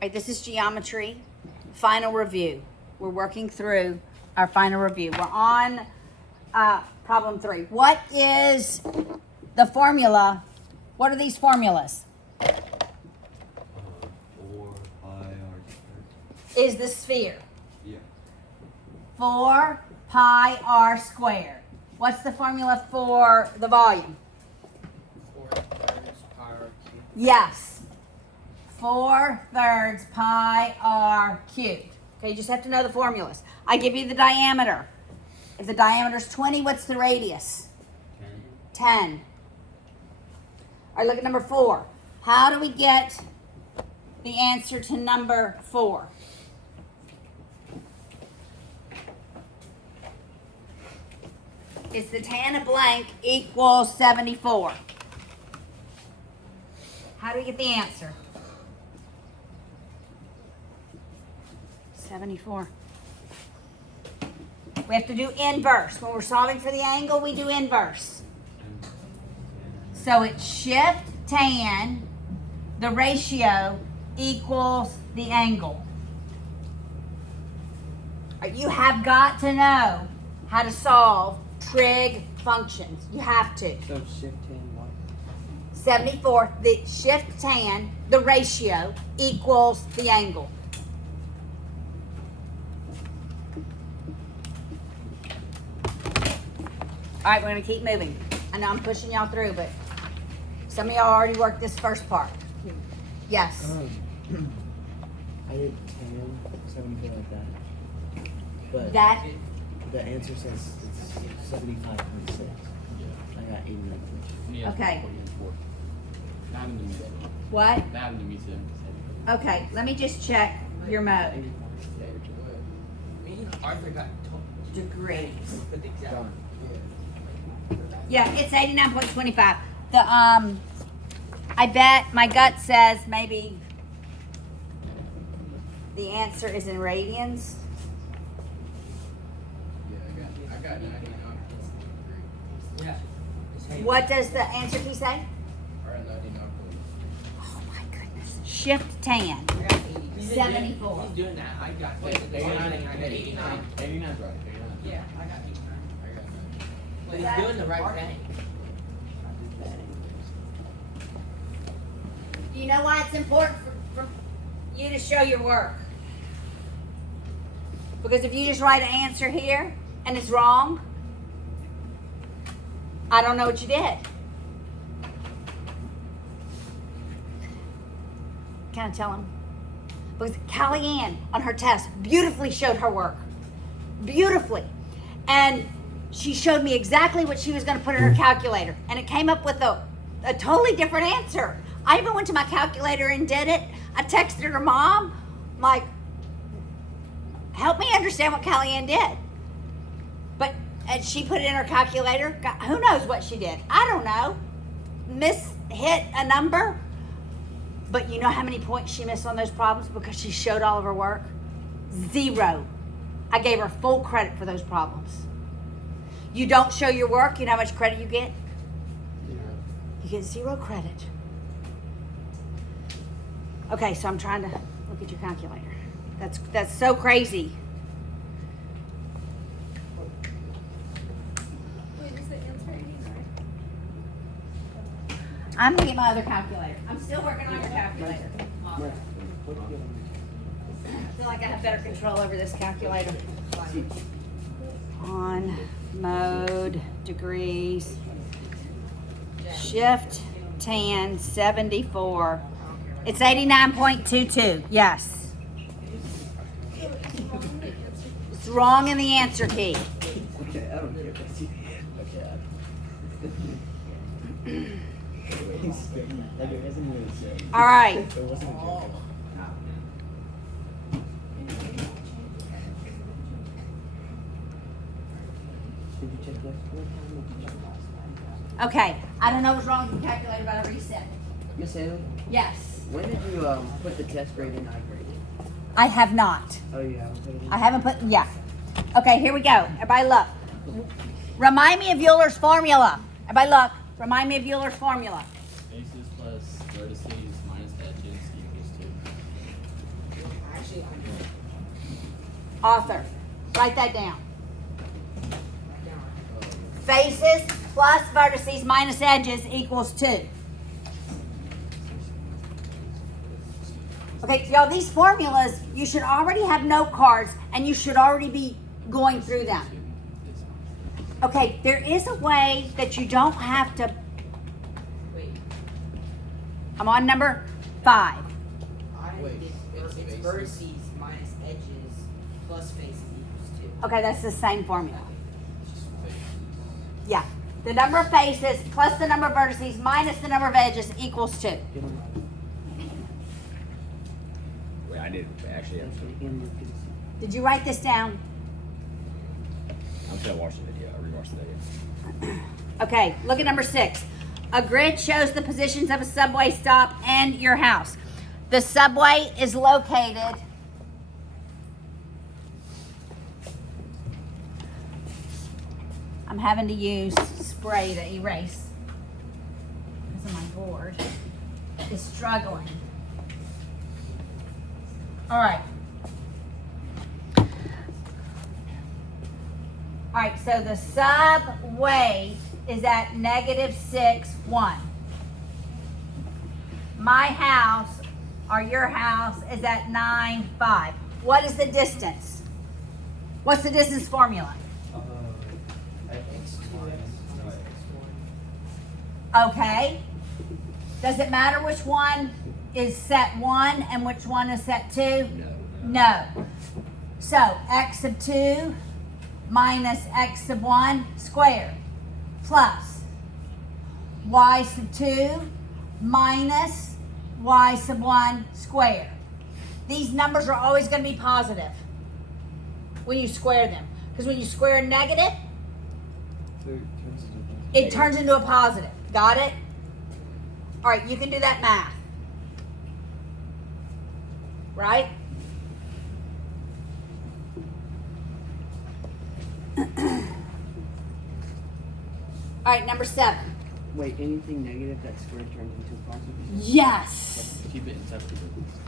right, this is geometry, final review. We're working through our final review. We're on problem 3. What is the formula? What are these formulas? 4 pi r squared. Is the sphere. Yeah. 4 pi r squared. What's the formula for the volume? 4/3 pi r cubed. Yes. 4/3 pi r cubed. Okay, you just have to know the formulas. I give you the diameter. If the diameter is 20, what's the radius? 10. All right, look at number 4. How do we get the answer to number 4? Is the tan of blank equals 74? How do we get the answer? 74. We have to do inverse. When we're solving for the angle, we do inverse. So it's shift tan, the ratio equals the angle. All right, you have got to know how to solve trig functions. You have to. So shift tan what? 74, the shift tan, the ratio equals the angle. All right, we're going to keep moving. I know I'm pushing y'all through, but some of y'all already worked this first part. Yes. I did 10, 74 like that. But That, the answer says it's 75.6. I got 89. Yeah, Okay. 44. That happened to me. what? That happened to me too. Okay, let me just check your mode. Me and Arthur got told Degrees. put the exact. Done. Yeah, it's 89.25. I bet my gut says maybe the answer is in radians. Yeah, I got 99. Yeah. What does the answer key say? Or 99. Oh my goodness. Shift tan. I got 80. 74. He's doing that. I got 89. I got 89. 89's right. 89. Yeah, I got 89. I got 90. But he's doing the right thing. Do you know why it's important for you to show your work? Because if you just write an answer here and it's wrong, I don't know what you did. Can I tell him? Because Kellyanne on her test beautifully showed her work. Beautifully. And she showed me exactly what she was going to put in her calculator. And it came up with a totally different answer. I even went to my calculator and did it. I texted her mom, like, help me understand what Kellyanne did. But and she put it in her calculator. God, who knows what she did? I don't know. Hit a number. But you know how many points she missed on those problems because she showed all of her work? 0. I gave her full credit for those problems. You don't show your work, you know how much credit you get? You get 0 credit. Okay, so I'm trying to look at your calculator. That's so crazy. Wait, is the answer 89? I'm gonna get my other calculator. I'm still working on your calculator. I feel like I have better control over this calculator. On, mode, degrees, shift, tan, 74. It's 89.22, yes. It's wrong in the answer key. Okay, I don't care. Okay. It wasn't really sick. All right. It wasn't a joke. Did you check this? What time did you check last night? Okay, I don't know what's wrong with the calculator, but I reset it. Miss Haley, Yes. when did you put the test grade in iGrade? I have not. Oh, you haven't put it in? I haven't put, yeah. Okay, here we go. Everybody look. Remind me of Euler's formula. Everybody look. Remind me of Euler's formula. Basis plus vertices minus edges equals 2. Author, write that down. Faces plus vertices minus edges equals 2. Okay, y'all, these formulas, you should already have note cards and you should already be going through them. Okay, there is a way that you don't have to. Wait, I'm on number 5. Wait, it's faces. vertices minus edges plus faces equals 2. Okay, that's the same formula. Just faces. Yeah. The number of faces plus the number of vertices minus the number of edges equals 2. Get on Wait, I did actually. actually in the piece. Did you write this down? I'm gonna watch the video. I rewatched the video. Okay, look at number 6. A grid shows the positions of a subway stop and your house. The subway is located. I'm having to use spray to erase because of my board is struggling. All right. All right, so the subway is at -6, 1. My house or your house is at 9, 5. What is the distance? What's the distance formula? Okay. Does it matter which one is set 1 and which one is set 2? No. So x sub 2 minus x sub 1 squared plus y sub 2 minus y sub 1 squared. These numbers are always going to be positive when you square them. Because when you square a negative, it turns into a positive. Got it? All right, you can do that math. Right? All right, number 7. Wait, anything negative that square turns into a positive? Yes. Keep it inside the parentheses.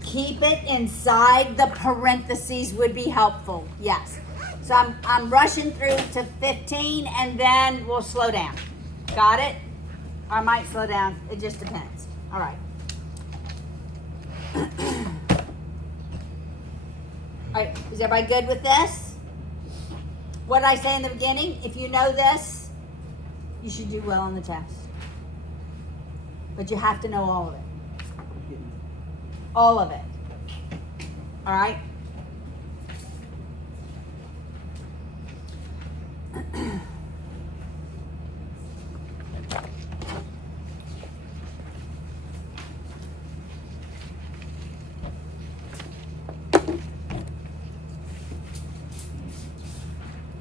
Keep it inside the parentheses would be helpful. Yes. So I'm rushing through to 15 and then we'll slow down. Got it? Or I might slow down. It just depends. All right. All right. Is everybody good with this? What did I say in the beginning? If you know this, you should do well on the test. But you have to know all of it. All of it. All right?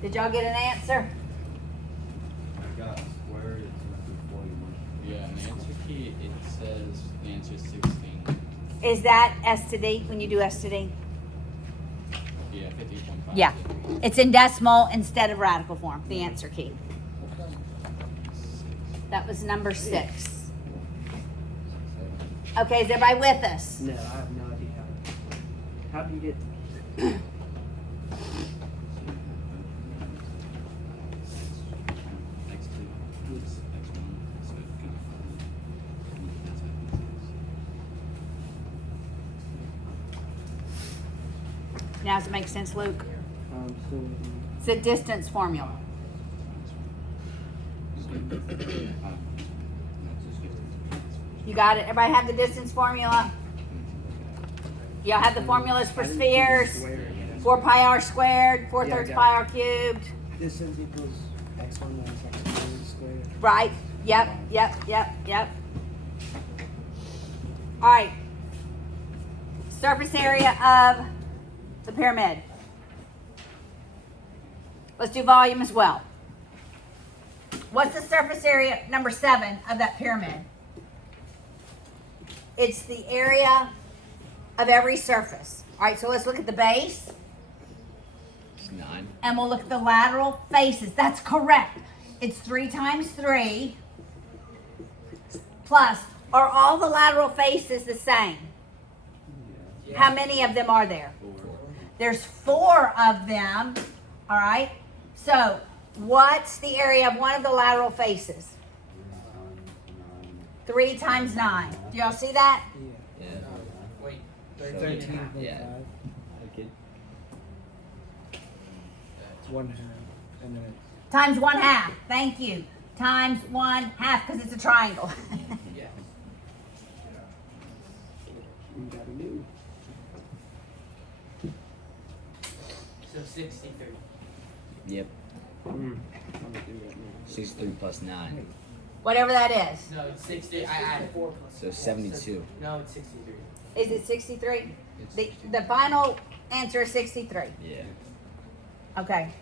Did y'all get an answer? I got squared, it's roughly 41. Yeah, in the answer key, it says the answer is 16. Is that S to D when you do S to D? Yeah, 50.5. Yeah. It's in decimal instead of radical form, the answer key. That was number 6. Okay, is everybody with us? No, I have no idea how. How do you get? Now does it make sense, Luke? So It's a distance formula. You got it? Everybody have the distance formula? Y'all have the formulas for spheres? 4 pi r squared, 4 Yeah, I thirds got pi r cubed. distance equals x1 minus x2 squared. Right. Yep. All right. Surface area of the pyramid. Let's do volume as well. What's the surface area, number 7, of that pyramid? It's the area of every surface. All right, so let's look at the base. It's 9. And we'll look at the lateral faces. That's correct. It's 3 times 3 plus. Are all the lateral faces the same? How many of them are there? There's 4 of them. All right. So what's the area of one of the lateral faces? 3 times 9. Do y'all see that? Yeah. Yeah. Wait, 13.5. Yeah. Okay. It's 1/2. And then Times 1/2. Thank you. Times 1/2 because it's a triangle. yeah. we got a new. So 63. Yep. I'm gonna do that now. 63 plus 9. Whatever that is. No, it's 60. I added 4 plus. So 72. No, it's 63. Is it 63? It's The final answer is 63. Yeah. Okay.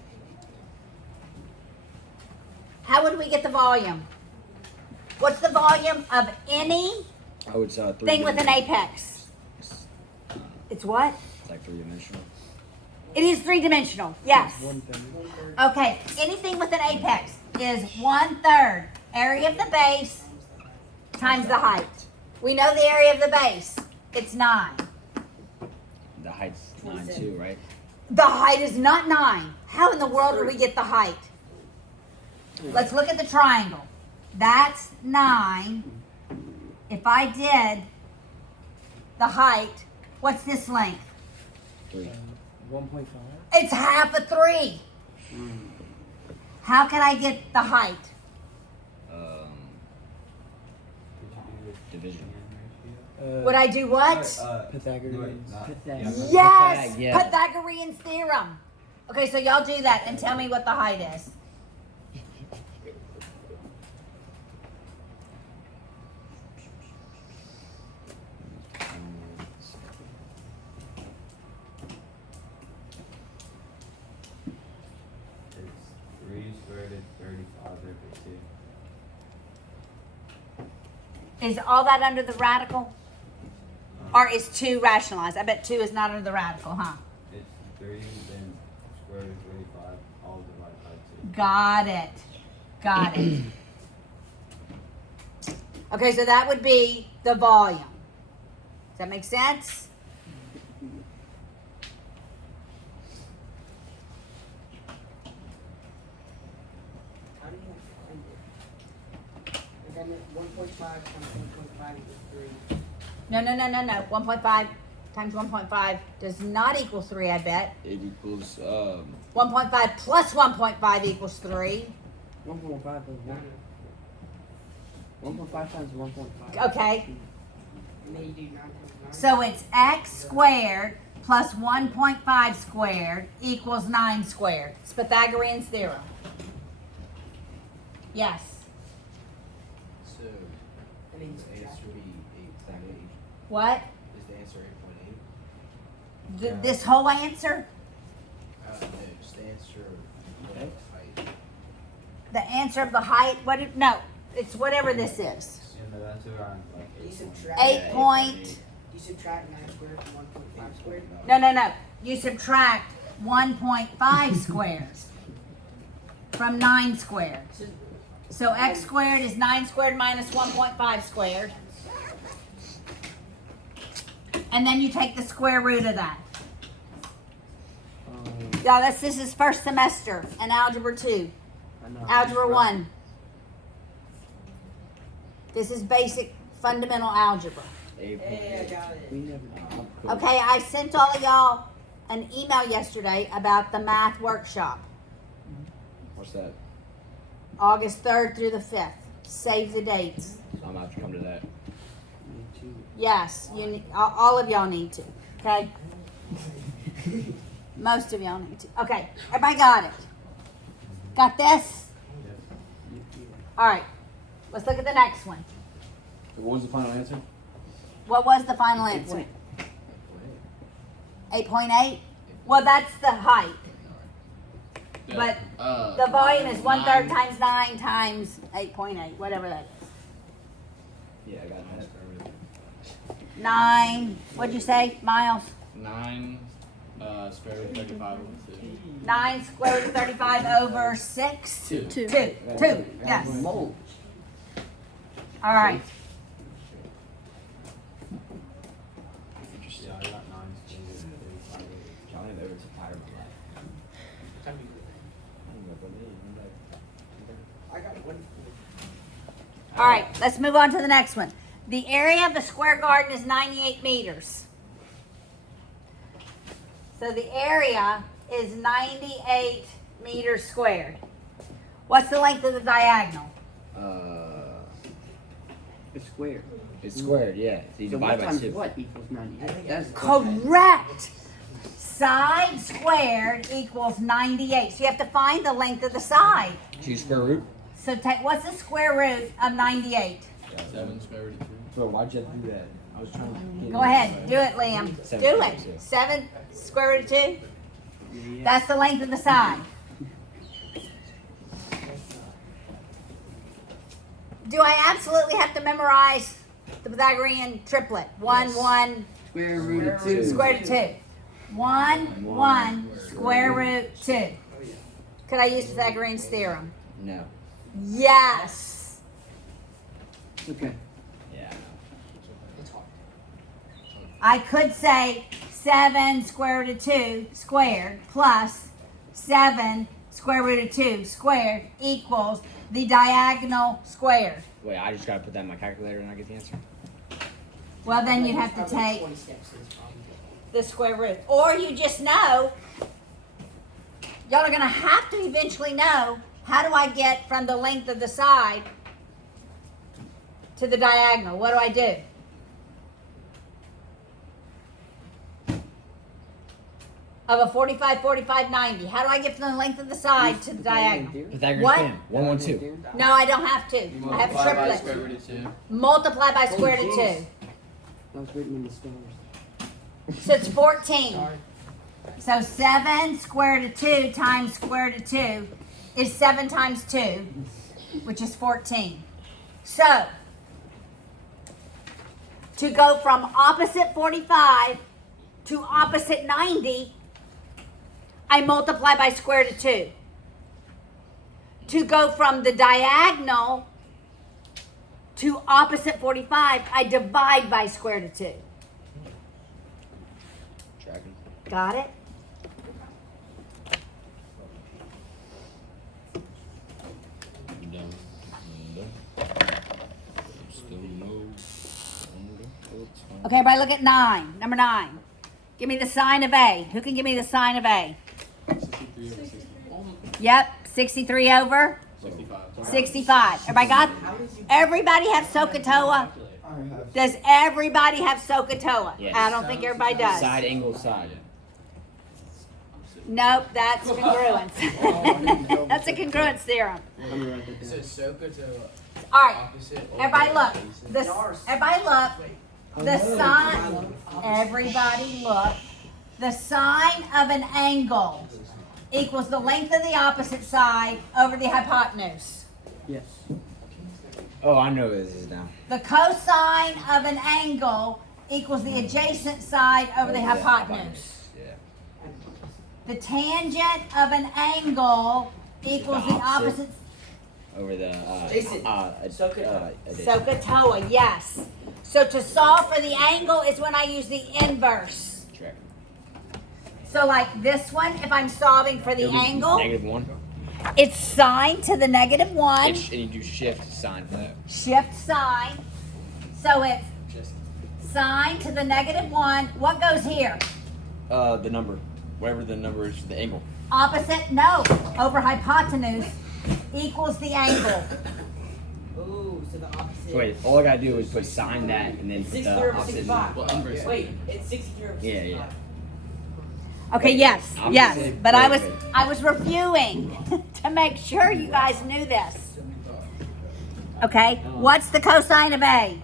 How would we get the volume? What's the volume of any Oh, it's 3 thing with an apex? It's what? It's like 3-dimensional. It is 3-dimensional. Yes. 1/3. Okay. Anything with an apex is 1/3 area of the base times the height. We know the area of the base. It's 9. The height's 9 too, right? The height is not 9. How in the world do we get the height? Let's look at the triangle. That's 9. If I did the height, what's this length? 3. 1.5. It's half a 3. How can I get the height? Division. Would I do what? Pythagorean. Yes! Yeah. Pythagorean theorem. Okay, so y'all do that and tell me what the height is. It's 3 squared is 35 over 2. Is all that under the radical? Or is 2 rationalized? I bet 2 is not under the radical, huh? It's 3, then square root of 35, all divided by 2. Got it. Got it. Okay, so that would be the volume. Does that make sense? How do you find it? And then 1.5 times 1.5 equals 3. No. 1.5 times 1.5 does not equal 3, I bet. It equals 1.5 plus 1.5 equals 3. 1.5 is 1.5 times 1.5. Okay, And then you do 9 times 9. so it's x squared plus 1.5 squared equals 9 squared. It's Pythagorean's theorem. Yes. So, And then the answer would be 8.8. What? Is the answer 8.8? This whole answer? No, just the answer of height. The answer of the height? No, it's whatever this is. Yeah, no, that's around like you 8. subtract. 8 point. You subtract 9 squared from 1.5 squared. No. You subtract 1.5 squared from 9 squared. So x squared is 9 squared minus 1.5 squared. And then you take the square root of that. Yeah, this is first semester in Algebra 2. Algebra 1. This is basic fundamental algebra. Hey, I got it. We never did. Okay, I sent all of y'all an email yesterday about the math workshop. what's that? August 3rd through the 5th. Save the dates. So I'm gonna have to come to that. Me too. Yes, all of y'all need to. Okay? Most of y'all need to. Okay, everybody got it? Got this? All right, let's look at the next one. What was the final answer? What was the final answer? 8.8? Well, that's the height. But the volume is 1/3 times 9 times 8.8, whatever that is. Yeah, I got that. 9, what'd you say, Miles? 9 square root of 35 over 2. 9 square root of 35 over 6? 2. 2, yes. Mold. All right. Yeah, I got 9 squared is 35 Trying to overtire my life. Time to do I don't know what it is. I got one. All right, let's move on to the next one. The area of the square garden is 98 meters. So the area is 98 meters squared. What's the length of the diagonal? It's square. It's squared, yeah. So you So divide what by times 2. what equals 98? That's Correct. Side squared equals 98. So you have to find the length of the side. Choose square root. So take, what's the square root of 98? 7 square root of 2. Bro, why'd you have to do that? I was trying to get Go ahead, do it, Liam. Seven Do square it. root of 2. 7 square root of 2? That's the length of the side. Do I absolutely have to memorize the Pythagorean triplet? 1, 1, square root of 2. square root of 2. 1, 1, square root 2. Could I use Pythagorean's theorem? No. Yes. Okay. Yeah. It's hard. I could say 7 square root of 2 squared plus 7 square root of 2 squared equals the diagonal squared. Wait, I just gotta put that in my calculator and I get the answer. Well, then you'd have to Probably take 20 steps to this problem. the square root. Or you just know, y'all are going to have to eventually know, how do I get from the length of the side to the diagonal? What do I do? Of a 45, 45, 90. How do I get from the length of the side to the diagonal? Pythagorean What? theorem. 1, 1, 2. No, I don't have to. You I have a multiply by triplet. square root of 2. Multiply by square root of 2. I was written in the stars. So it's 14. Sorry. So 7 square root of 2 times square root of 2 is 7 times 2, which is 14. So, to go from opposite 45 to opposite 90, I multiply by square root of 2. To go from the diagonal to opposite 45, I divide by square root of 2. Tracking. Got it? Done. Still no. Okay, everybody look at 9. Number 9. Give me the sign of A. Who can give me the sign of A? 63 over 60. Yep, 63 over 65. 65. Everybody got? Everybody have SOHCAHTOA? Does everybody have SOHCAHTOA? Yes. I don't think everybody does. Side angle side. Nope, that's congruence. That's a congruence theorem. I'm gonna write that So down. Soka to All right, opposite. everybody look. adjacent. Everybody look. The sign. Everybody look. The sine of an angle equals the length of the opposite side over the hypotenuse. Yes. Oh, I know what this is now. The cosine of an angle equals the adjacent side over the hypotenuse. Yeah. The tangent of an angle equals the opposite. Over the Jason. addition. SOHCAHTOA, yes. So to solve for the angle is when I use the inverse. Track. So like this one, if I'm solving for the It'll be angle, -1. it's sine to the -1, And you do shift sign for that. shift sine. So it's Just sine to the -1. What goes here? The number. Whatever the number is, the angle. Opposite, no, over hypotenuse equals the angle. Ooh, so the opposite. So wait, all I gotta do is put sign that and then put 63 the over opposite. 65. Well, inverse. Wait, it's 63 over 65. Yeah, yeah. Okay, yes, I'm yes, saying- but wait. I was reviewing to make sure you guys knew this. Okay, what's the cosine of A?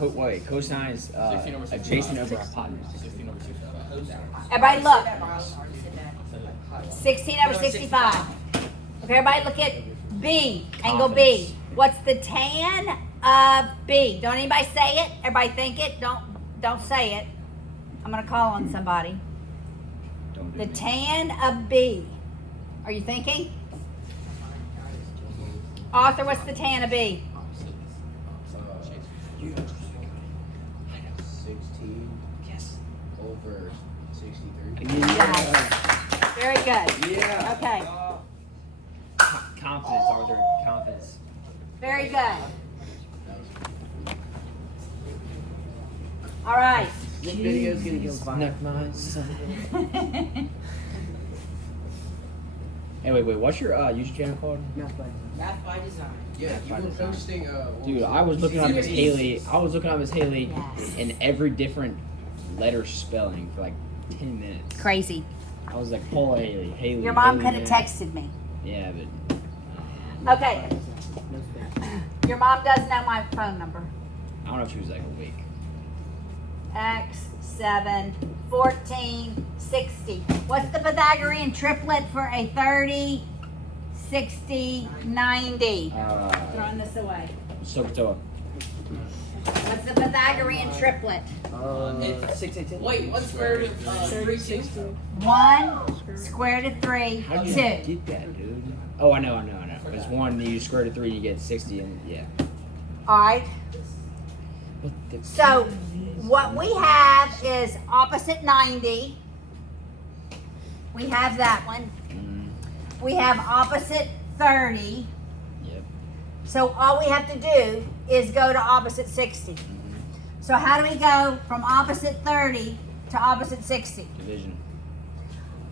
Wait, cosine is 16 over 65. adjacent over hypotenuse. 16 over 65. Everybody look, I already said that. 16 over 65. Okay, everybody look at B, angle B. What's the tan of B? Don't anybody say it? Everybody think it? Don't say it. I'm gonna call on somebody. Don't do The me. tan of B. Are you thinking? Arthur, what's the tan of B? 16 Yes. over 63. Yes. good. Yeah. Okay, Confidence, Arthur. Confidence. very good. All right. This video's gonna go viral. Knock my son. Hey, wait. What's your YouTube channel called? Math by design. Yeah, you were posting. What Dude, was it? I was looking up Miss Activities. Haley. I was looking up Miss Haley Yes. in every different letter spelling for like 10 minutes. Crazy. I was like, Paula Haley, Haley. Your mom Haley, could have Haley. texted me. Yeah, but Okay, your mom does know my phone number. I don't know if she was like awake. X7 14 60. What's the Pythagorean triplet for a 30 60 90? Throwing this away. Sokotoa. What's the Pythagorean triplet? 6, 8, 10. Wait, what's square root of 3, 2? 1 square root of 3 How did you 2. get that, dude? Oh, I know. It's 1, you square root of 3, you get 60, and yeah. All right. What the? So what we have is opposite 90. We have that one. We have opposite 30. Yep. So all we have to do is go to opposite 60. So how do we go from opposite 30 to opposite 60? Division.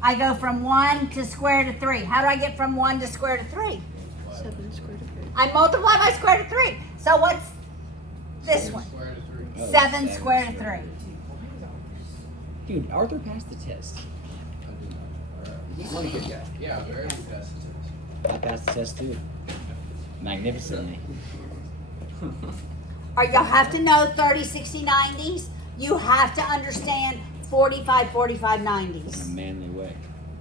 I go from 1 to square root of 3. How do I get from 1 to square root of 3? 7 square root of 3. I multiply by square root of 3. So what's this one? Square root of 3. Oh, 7 square root of 3. Dude, Arthur passed the test. He's a good guy. Yeah, very good guy. I passed the test too. Magnificently. Or you'll have to know 30, 60, 90s. You have to understand 45, 45, In a 90s. manly way.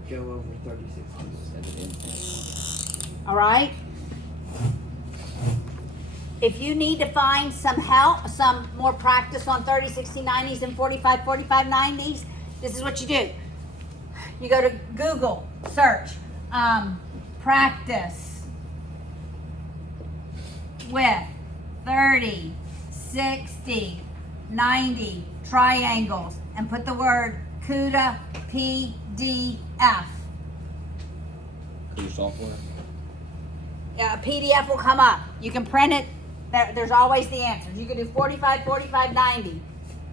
Go over 36. That's an instinct. All right? If you need to find some help, some more practice on 30, 60, 90s and 45, 45, 90s, this is what you do. You go to Google, search, practice with 30, 60, 90 triangles and put the word CUDA PDF. Cool software. A PDF will come up. You can print it. There's always the answers. You can do 45, 45, 90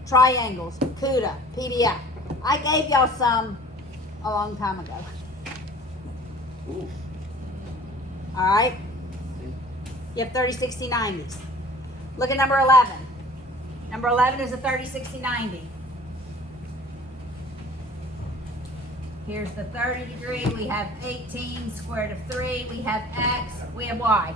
triangles, CUDA, PDF. I gave y'all some a long time ago. Ooh. All right? You have 30, 60, 90s. Look at number 11. Number 11 is a 30, 60, 90. Here's the 30 degree. We have 18 square root of 3. We have X. We have Y.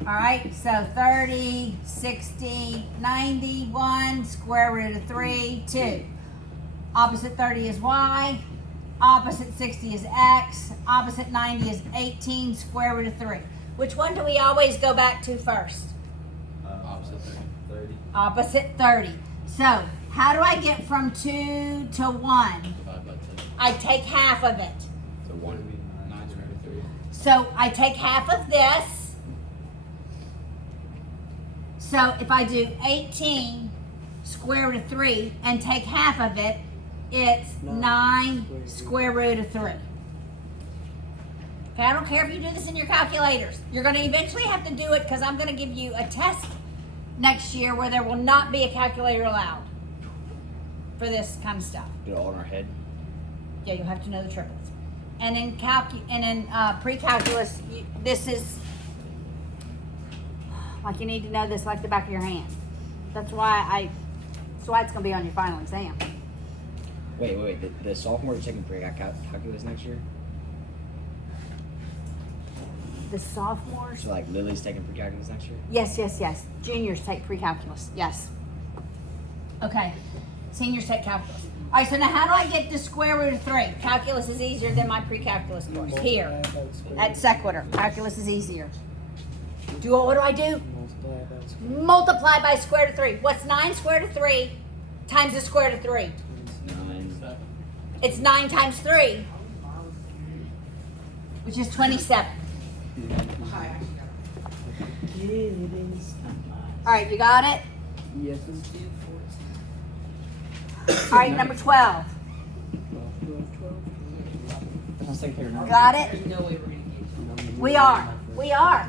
All right, so 30, 60, 91, square root of 3, 2. Opposite 30 is Y. Opposite 60 is X. Opposite 90 is 18, square root of 3. Which one do we always go back to first? Opposite 30. Opposite 30. So, how do I get from 2 to 1? Divide by 10. I take half of it. So What 1. do we mean? 9 square root of 3. So, I take half of this. So, if I do 18 square root of 3 and take half of it, it's 9 square root of 3. Okay, I don't care if you do this in your calculators. You're going to eventually have to do it because I'm going to give you a test next year where there will not be a calculator allowed for this kind of stuff. Do it all in our head. Yeah, you'll have to know the triplets. And in pre-calculus, this is like you need to know this like the back of your hand. That's why it's going to be on your final exam. Wait. The sophomores are taking pre-calculus next year? The sophomores. So like Lily's taking pre-calculus next year? Yes. Juniors take pre-calculus. Yes. Okay. Seniors take calculus. All right. So now, how do I get the square root of 3? Calculus is easier than my pre-calculus course. Here at Sequitur, calculus is easier. What do I do? Multiply by square root of 3. What's 9 square root of 3 times the square root of 3? 9. It's 9 times 3, which is 27. All right, you got it? Yes. All right, number 12. That's not second favorite number. Got it? There's no way we're gonna get to We are. We are.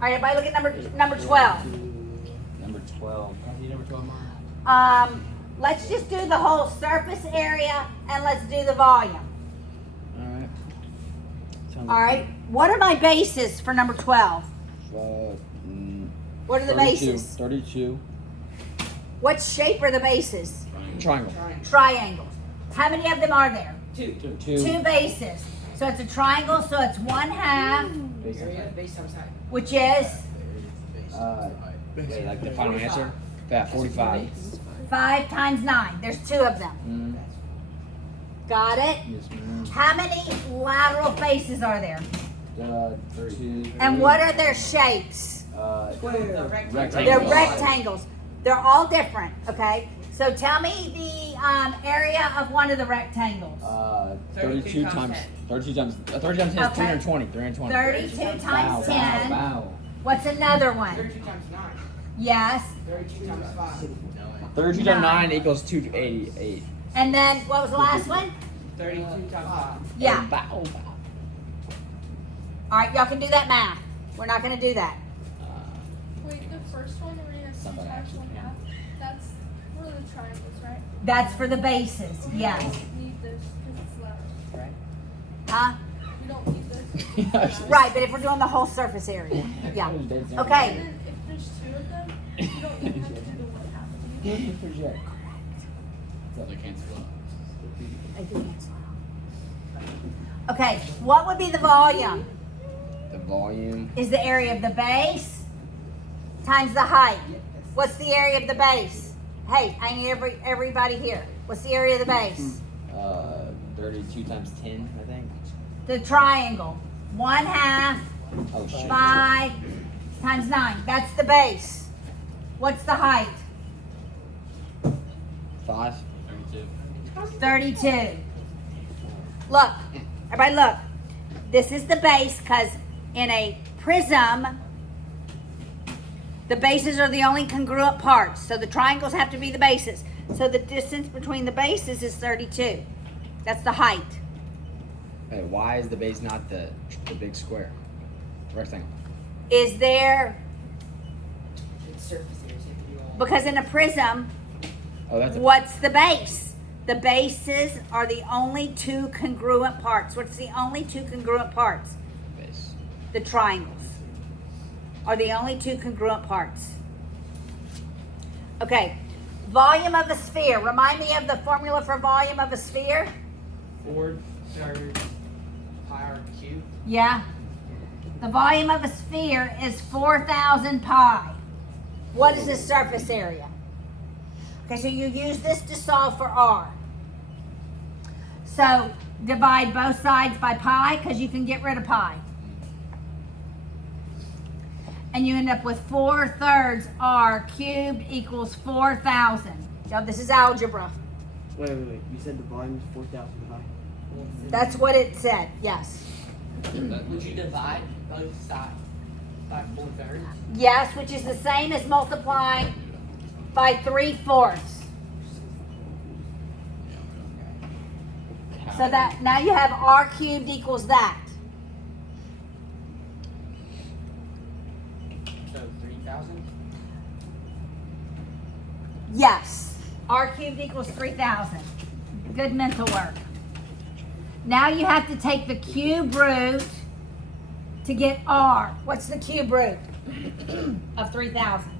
All right, everybody look at number 12. Number 12. Number 12, Mom. Let's just do the whole surface area and let's do the volume. Alright. All right. What are my bases for number 12? What are the 32. bases? 32. What shape are the bases? Triangle. Triangles. How many of them are there? Two. Two bases. So it's a triangle, so it's 1/2, Area, base times height. which is Wait, like the final answer? Yeah, 45. 5 times 9. There's 2 of them. Got it? Yes, ma'am. How many lateral faces are there? 32. And what are their shapes? The Rectangle. rectangle. They're rectangles. They're all different, okay? So tell me the area of one of the rectangles. 32 times 30 times 10 is Okay. 320. 320. 32 times 10. Wow. What's another one? 32 times 9. Yes. 32 times 5. 32 times 9 equals 288. And then what was the last one? 32 times 5. Yeah. Bow, bow. All right, y'all can do that math. We're not going to do that. Wait, the first one where you have 2 Something times actually, 1/2, that's for the triangles, right? That's for the bases. We Yes. don't need this because it's left, right? Huh? We don't need this. Yes. Right, but if we're doing the whole surface area. Yeah. And Okay. then if there's 2 of them, you don't even have to do the 1/2. Do you? Project. They cancel out. I do cancel out. Okay, what would be the volume? The volume. Is the area of the base times the height. What's the area of the base? Hey, I need everybody here. What's the area of the base? 32 times 10, I think. The triangle. 1/2 Oh shit. 5 times 9. That's the base. What's the height? 5. 32. 32. Look, everybody look. This is the base because in a prism, the bases are the only congruent parts. So the triangles have to be the bases. So the distance between the bases is 32. That's the height. Hey, why is the base not the big square? Rectangle. Is there, It's surface area, so you have to do all. because in a prism, Oh, that's a what's the base? The bases are the only 2 congruent parts. What's the only 2 congruent parts? base. The triangles are the only 2 congruent parts. Okay, volume of a sphere. Remind me of the formula for volume of a sphere. 4 thirds pi r cubed. Yeah. The volume of a sphere is 4,000 pi. What is the surface area? Okay, so you use this to solve for r. So divide both sides by pi because you can get rid of pi. And you end up with 4/3 r cubed equals 4,000. Now this is algebra. Wait. You said the volume is 4,000 high. That's what it said, yes. Would you divide both sides by 4 thirds? Yes, which is the same as multiplying by 3/4. So that now you have r cubed equals that. So 3,000? Yes, r cubed equals 3,000. Good mental work. Now you have to take the cube root to get r. What's the cube root of 3,000?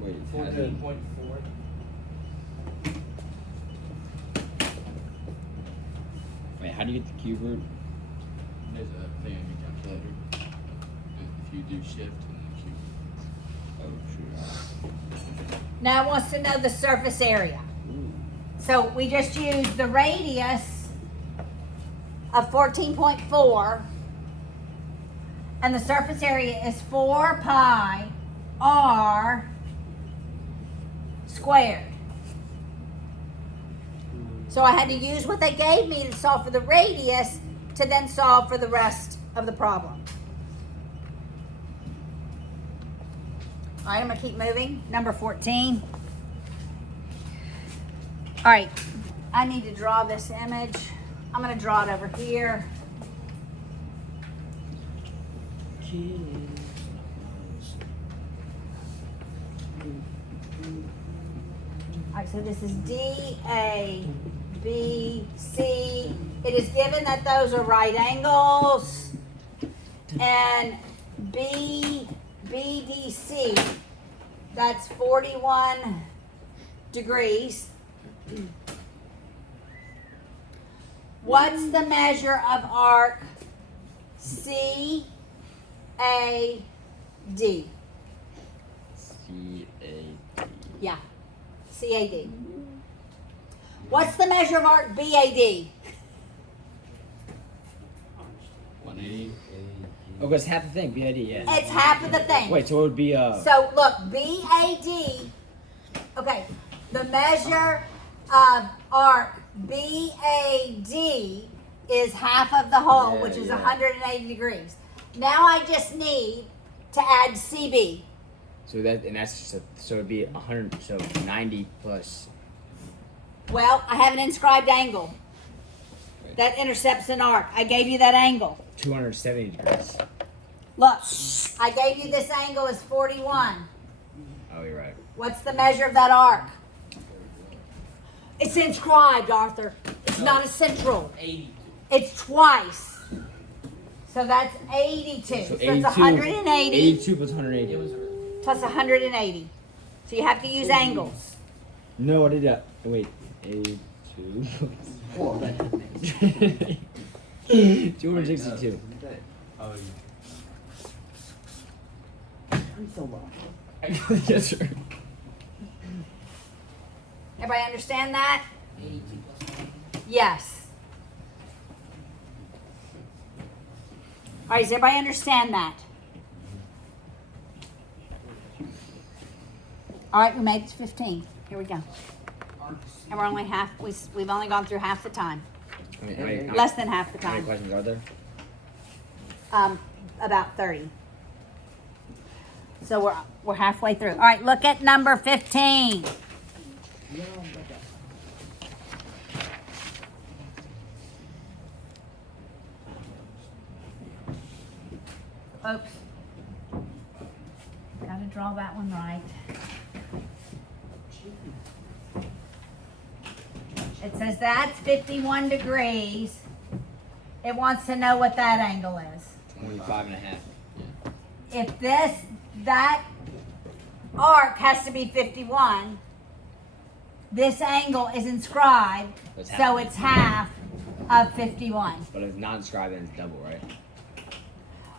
Wait, 14.4. wait, how do you get the cube root? There's a thing on your calculator. If you do shift and then cube. Oh shoot. Now it wants to know the surface area. So we just used the radius of 14.4 and the surface area is 4 pi r squared. So I had to use what they gave me to solve for the radius to then solve for the rest of the problem. All right, I'm gonna keep moving. Number 14. All right, I need to draw this image. I'm gonna draw it over here. All right, so this is D, A, B, C. It is given that those are right angles. And BDC, that's 41 degrees. What's the measure of arc CAD? C-A-D. Yeah, CAD. What's the measure of arc BAD? 180. Oh, because half the thing, BID, yeah. It's half of the thing. Wait, so it would be, So look, BAD, okay, the measure of arc BAD is half of the whole, Yeah, which is yeah. 180 degrees. Now I just need to add CB. so that's just so it'd be 100, so 90 plus, Well, I have an inscribed angle that intercepts an arc. I gave you that angle. 270 degrees. Look, I gave you this angle is 41. Oh, you're right. What's the measure of that arc? It's inscribed, Arthur. It's not a central. 82. It's twice. So that's 82. So So 82, it's 180 82 plus 180. It was plus 180. So you have to use angles. No, I did that. Wait, 82. Well, that 262. Oh, I'm so lost. Yes, sir. Everybody understand that? 82 plus 1. Yes. All right, does everybody understand that? All right, we made it to 15. Here we go. And we're only we've only gone through half the time. I mean, how many- Less than half the How many time. questions are there? About 30. So we're halfway through. All right, look at number 15. Oops. Gotta draw that one right. It says that's 51 degrees. It wants to know what that angle is. 25 and a half. If that arc has to be 51, this angle is inscribed, It's so half. it's half of 51. But if it's not inscribed, then it's double, right?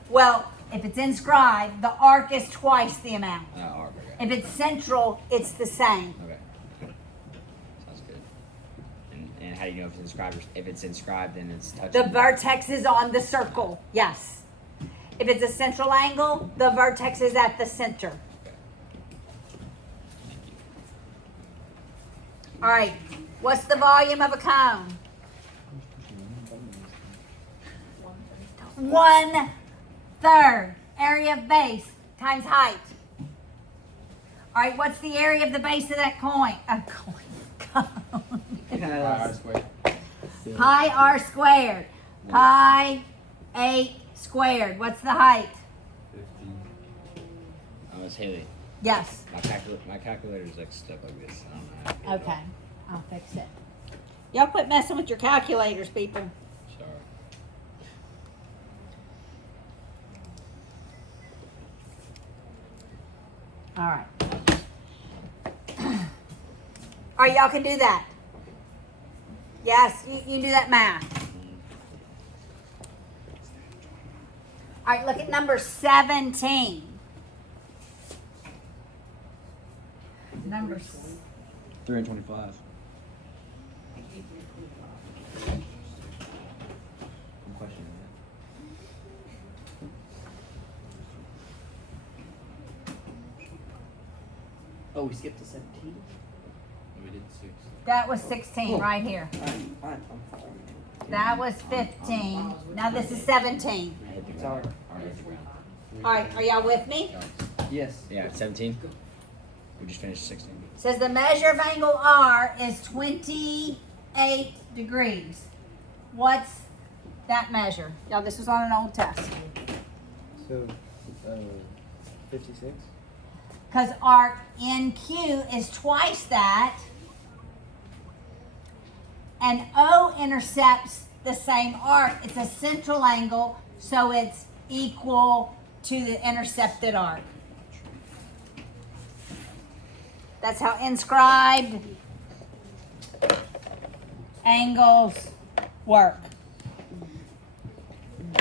Well, if it's inscribed, the arc is twice the amount. Arc, okay. If it's central, it's the same. Okay. Sounds good. And how do you know if it's inscribed? If it's inscribed, then it's touching. The vertex is on the circle, yes. If it's a central angle, the vertex is at the center. All right, what's the volume of a cone? 1/3 area of base times height. All right, what's the area of the base of that coin? Cone. R squared. Pi r squared. Pi 8 squared. What's the height? 15. Oh, it's Haley. Yes. My calculator's like stuck like this. I don't know how to figure it Okay, I'll fix it. Y'all quit messing with your calculators, people. out. Sorry. All right. All right, y'all can do that. Yes, you do that math. All right, look at number 17. Number 325. I'm questioning that. Oh, we skipped to 17? We did 6. that was 16 right here. I'm fine. That was 15. Now this is 17. I hit the Sorry. ground. I hit the ground. All right, are y'all with me? Sorry. Yes. Yeah, 17. We just finished 16. Says the measure of angle R is 28 degrees. What's that measure? Y'all, this was on an old test. So, 56? Because arc NQ is twice that. And O intercepts the same arc. It's a central angle, so it's equal to the intercepted arc. That's how inscribed angles work.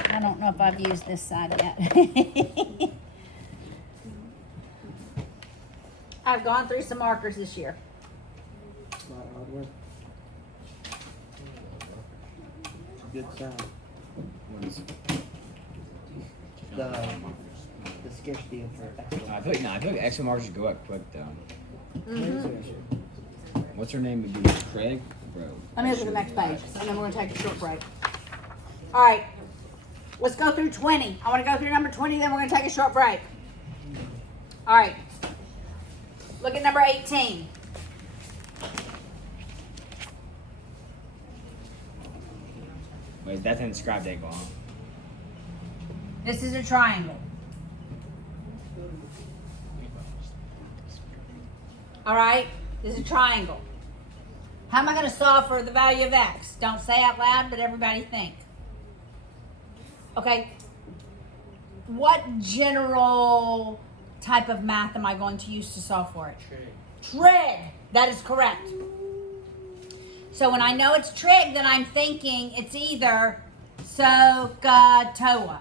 I don't know if I've used this side yet. I've gone through some markers this year. It's not hard work. Good sound. The scarcity for extra. I feel like extra markers go up quick though. What's her name? Would be Craig? Bro. Let me look at the next page, and then we're gonna take a short break. All right, let's go through 20. I want to go through number 20, then we're gonna take a short break. All right, look at number 18. Wait, that's an inscribed angle, huh? This is a triangle. All right, this is a triangle. How am I going to solve for the value of x? Don't say out loud, but everybody think. Okay, what general type of math am I going to use to solve for it? Trig. That is correct. So when I know it's trig, then I'm thinking it's either SOHCAHTOA.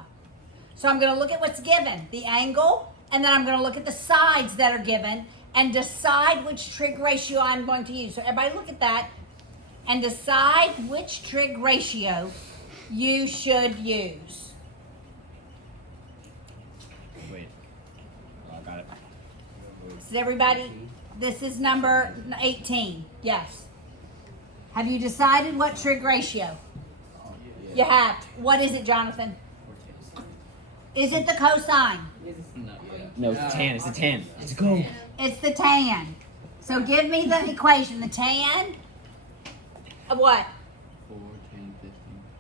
So I'm going to look at what's given, the angle, and then I'm going to look at the sides that are given and decide which trig ratio I'm going to use. So everybody look at that and decide which trig ratio you should use. Wait. Oh, I got it. Is everybody, this is number 18. Yes. Have you decided what trig ratio? You have. What is it, Jonathan? Is it the cosine? Not yet. No, it's a tan. It's a tan. It's a go. It's the tan. So give me the equation. The tan of what? 4, 10, 15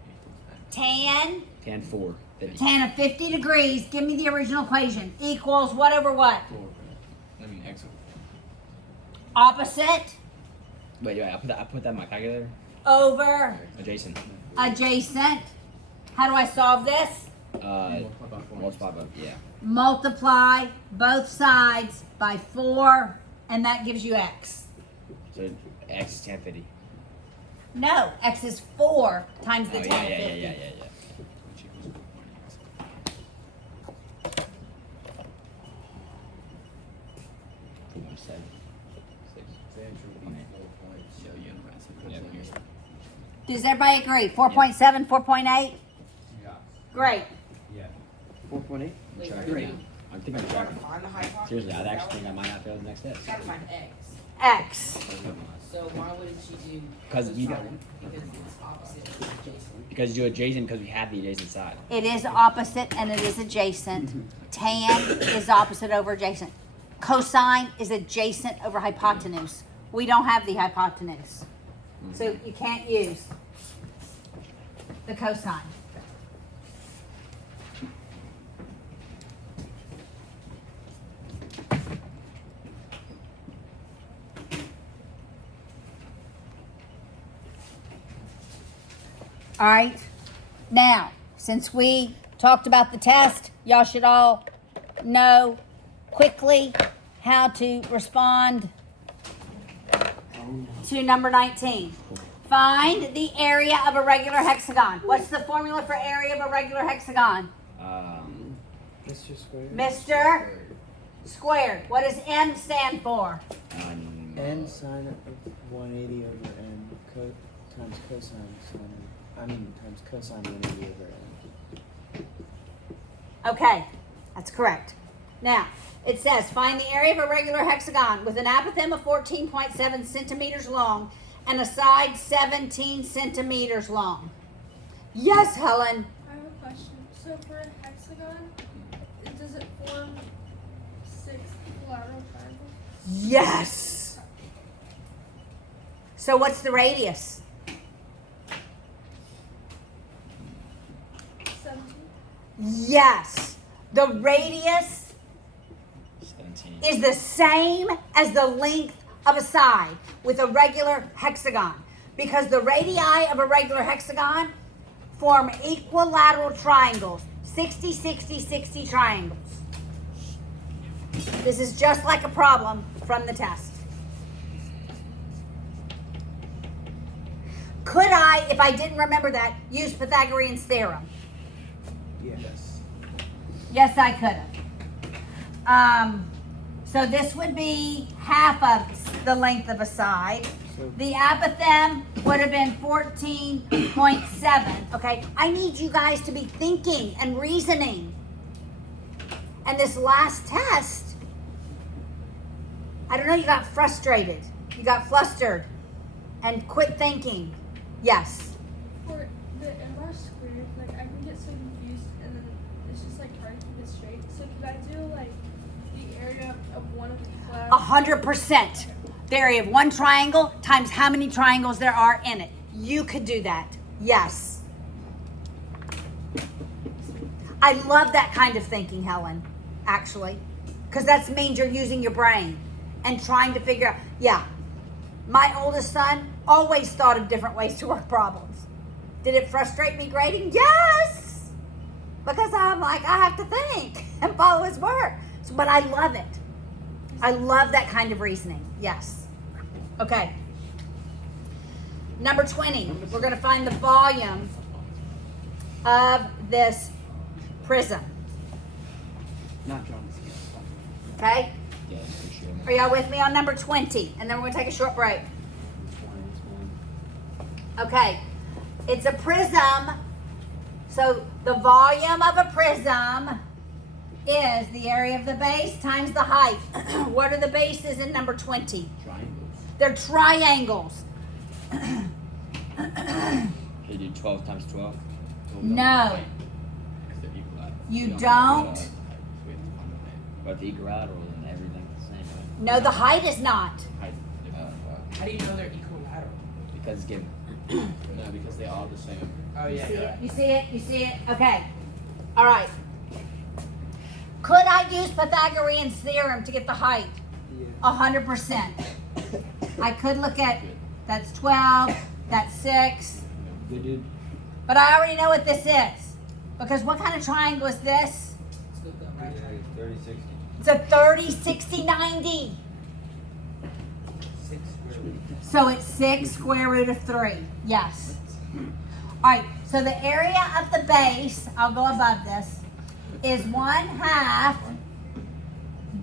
equals X. Tan, Tan 4. 50. tan of 50 degrees. Give me the original equation. Equals what over what? 4, I mean X. Opposite Wait, I put that in my calculator. over Adjacent. adjacent. How do I solve this? Multiply by yeah. Multiply both sides by 4, and that gives you x. So X is tan 50. No, x is 4 times the Oh tan yeah, of yeah, 50. yeah, yeah, yeah. Which equals 4.x. 7. 6. Yeah, you know, that's a good Yeah. thing. Does everybody agree? 4.7, 4.8? Yeah. Great. Yeah. 4.8? Wait, Tracking wait. now. I'm thinking I'm You gotta tracking. find the hypotenuse. Seriously, I actually think I might not fail the next test. You gotta find x. X. So why wouldn't you do? 'Cause you got cosine? Because it's opposite of adjacent. Because you do adjacent because we have the adjacent side. It is opposite and it is adjacent. Tan is opposite over adjacent. Cosine is adjacent over hypotenuse. We don't have the hypotenuse. So you can't use the cosine. All right. Now, since we talked about the test, y'all should all know quickly how to respond to number 19. Find the area of a regular hexagon. What's the formula for area of a regular hexagon? Mr. Square. Mr. Squared. What does M stand for? N sine of 180 over n times cosine times cosine 180 over n. Okay, that's correct. Now, it says find the area of a regular hexagon with an apothem of 14.7 centimeters long and a side 17 centimeters long. Yes, Helen. I have a question. So for a hexagon, does it form Yes. So what's the radius? 17. Yes. The radius 17. is the same as the length of a side with a regular hexagon, because the radii of a regular hexagon form equilateral triangles, 60, 60, 60 triangles. This is just like a problem from the test. Could I, if I didn't remember that, use Pythagorean's theorem? Yes. Yes, I could have. So this would be half of the length of a side. So- The apothem would have been 14.7. Okay, I need you guys to be thinking and reasoning. And this last test, I don't know, you got frustrated. You got flustered and quit thinking. Yes. For the MR squared, like I can get so confused and then it's just like hard to keep it straight. So could I do like the area of one of the clouds? 100%. The area of one triangle times how many triangles there are in it. You could do that. Yes. I love that kind of thinking, Helen, actually. Because that means you're using your brain and trying to figure out. Yeah. My oldest son always thought of different ways to work problems. Did it frustrate me grading? Yes. Because I'm like, I have to think and follow his work. So, but I love it. I love that kind of reasoning. Yes. Okay. Number 20. We're going to find the volume of this prism. Not John's. Okay? Yeah, for sure. Are y'all with me on number 20? And then we're going to take a short break. 20, Okay. It's a prism. So the volume of a prism is the area of the base times the height. What are the bases in number 20? Triangles. They're triangles. Can you do 12 times 12? No. You don't. But the equilateral and everything's the same, right? No, the height is not. How do you know they're equilateral? Because it's given. No, because they are the same. Oh You yeah. see you're it? right. You see it? You see it? Okay. All right. Could I use Pythagorean's theorem to get the height? Yeah. 100%. I could look at, that's 12, that's 6, Good dude. but I already know what this is. Because what kind of triangle is this? Let's look up Yeah, right now. it's 30, 60. It's a 30, 60, 90. 6 square root. So it's 6 square root of 3. Yes. All right. So the area of the base, I'll go above this, is 1/2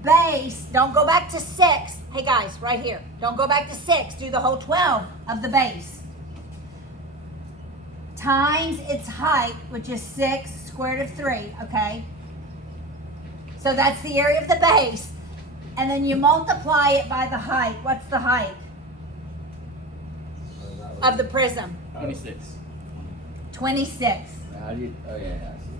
base. Don't go back to 6. Hey guys, right here. Don't go back to 6. Do the whole 12 of the base. Times its height, which is 6 square root of 3. Okay. So that's the area of the base. And then you multiply it by the height. What's the height So that was- of the prism? 26. 26. How do you? Oh yeah, I see.